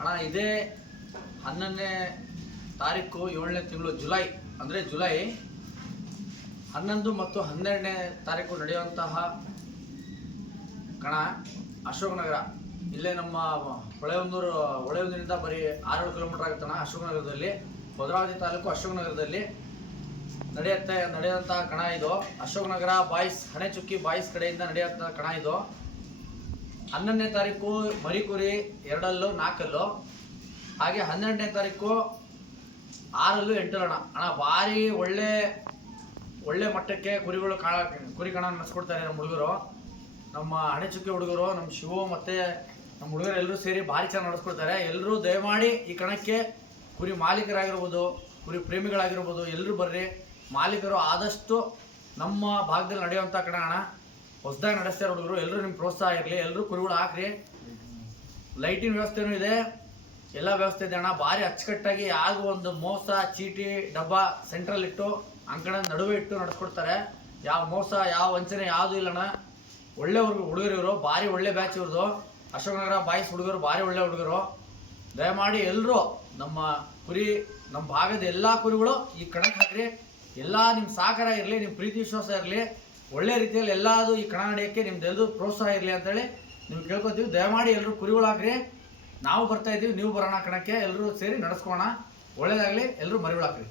ಅಣ್ಣ ಇದೇ 11ನೇ ತಾರೀಕು 7ನೇ ತಿಂಗಳು ಜುಲೈ ಅಂದರೆ ಜುಲೈ 11 ಮತ್ತು 12ನೇ ತಾರೀಕು ನಡೆಯುವಂತಹ ಕಣ ಅಶೋಕನಗರ ಇಲ್ಲೇ ನಮ್ಮ ಹೊಳೆಹೊನ್ನೂರಿನಿಂದ ಬರೀ 6-7 ಕಿಲೋಮೀಟರ್ ಆಗುತ್ತಣ್ಣ. ಅಶೋಕನಗರದಲ್ಲಿ ಭದ್ರಾವತಿ ತಾಲೂಕು ಅಶೋಕನಗರದಲ್ಲಿ ನಡೆಯುವಂತಹ ಕಣ ಇದು. ಅಶೋಕನಗರ ಬಾಯ್ಸ್ ಹಣೆಚುಕ್ಕಿ ಬಾಯ್ಸ್ ಕಡೆಯಿಂದ ನಡೆಯುವಂತಹ ಕಣ ಇದು. 11ನೇ ತಾರೀಕು ಮರಿಕುರಿ 2 4 ಹಾಗೆ 12ನೇ ತಾರೀಕು 6 8 ಅಣ್ಣ ಭಾರಿ ಒಳ್ಳೆ ಮಟ್ಟಕ್ಕೆ ಕುರಿ ಕಣ ನಡೆಸ್ಕೊಡ್ತಾರೆ ನಮ್ಮ ಹುಡುಗರು, ನಮ್ಮ ಹಣೆಚುಕ್ಕಿ ಹುಡುಗರು, ನಮ್ಮ ಶಿವು ಮತ್ತು ನಮ್ಮ ಹುಡುಗರು ಎಲ್ಲರೂ ಸೇರಿ ಭಾರಿ ಚೆನ್ನಾಗಿ ನಡೆಸ್ಕೊಡ್ತಾರೆ. ಎಲ್ಲರೂ ದಯಮಾಡಿ ಈ ಕಣಕ್ಕೆ ಕುರಿ ಮಾಲೀಕರಾಗಿರ್ಬೋದು, ಕುರಿ ಪ್ರೇಮಿಗಳಾಗಿರ್ಬೋದು, ಎಲ್ಲರೂ ಬರ್ರಿ. ಮಾಲೀಕರು ಆದಷ್ಟು ನಮ್ಮ ಭಾಗದಲ್ಲಿ ನಡೆಯುವಂಥ ಕಣ ಅಣ್ಣ, ಹೊಸದಾಗಿ ನಡೆಸ್ತಾರೆ ಹುಡುಗರು. ಎಲ್ಲರೂ ನಿಮ್ಮ ಪ್ರೋತ್ಸಾಹ ಇರಲಿ, ಎಲ್ಲರೂ ಕುರಿಗಳು ಹಾಕ್ರಿ. ಲೈಟಿನ ವ್ಯವಸ್ಥೆನೂ ಇದೆ, ಎಲ್ಲ ವ್ಯವಸ್ಥೆ ಇದೆ ಅಣ್ಣ. ಭಾರಿ ಅಚ್ಚುಕಟ್ಟಾಗಿ ಯಾರಿಗೂ ಒಂದು ಮೋಸ ಚೀಟಿ ಡಬ್ಬ ಸೆಂಟ್ರಲ್ ಇಟ್ಟು ಅಂಕಣದ ನಡುವೆ ಇಟ್ಟು ನಡೆಸ್ಕೊಡ್ತಾರೆ. ಯಾವ ಮೋಸ ಯಾವ ವಂಚನೆ ಯಾವುದೂ ಇಲ್ಲಣ್ಣ. ಒಳ್ಳೆ ಹುಡುಗರು ಇವರು, ಭಾರಿ ಒಳ್ಳೆ ಬ್ಯಾಚ್ ಇವ್ರದ್ದು. ಅಶೋಕನಗರ ಬಾಯ್ಸ್ ಹುಡುಗರು ಭಾರಿ ಒಳ್ಳೆ ಹುಡುಗರು. ದಯಮಾಡಿ ಎಲ್ಲರೂ ನಮ್ಮ ಭಾಗದ ಎಲ್ಲ ಕುರಿಗಳು ಈ ಕಣಕ್ಕೆ ಹಾಕ್ರಿ. ಎಲ್ಲ ನಿಮ್ಮ ಸಹಕಾರ ಇರಲಿ, ನಿಮ್ಮ ಪ್ರೀತಿ ವಿಶ್ವಾಸ ಇರಲಿ, ಒಳ್ಳೆ ರೀತಿಯಲ್ಲಿ ಎಲ್ಲದು ಈ ಕಣ ನಡೆಯೋಕ್ಕೆ ನಿಮ್ದೆಲ್ಲರೂ ಪ್ರೋತ್ಸಾಹ ಇರಲಿ ಅಂತೇಳಿ ನೀವು ಕೇಳ್ಕೊತೀವಿ. ದಯಮಾಡಿ ಎಲ್ಲರೂ ಕುರಿಗಳು ಹಾಕ್ರಿ. ನಾವು ಬರ್ತಾ ಇದ್ದೀವಿ, ನೀವು ಬರೋಣ ಕಣಕ್ಕೆ. ಎಲ್ಲರೂ ಸೇರಿ ನಡೆಸ್ಕೋಣ. ಒಳ್ಳೇದಾಗಲಿ, ಎಲ್ಲರೂ ಮರಿಗಳು ಹಾಕ್ರಿ.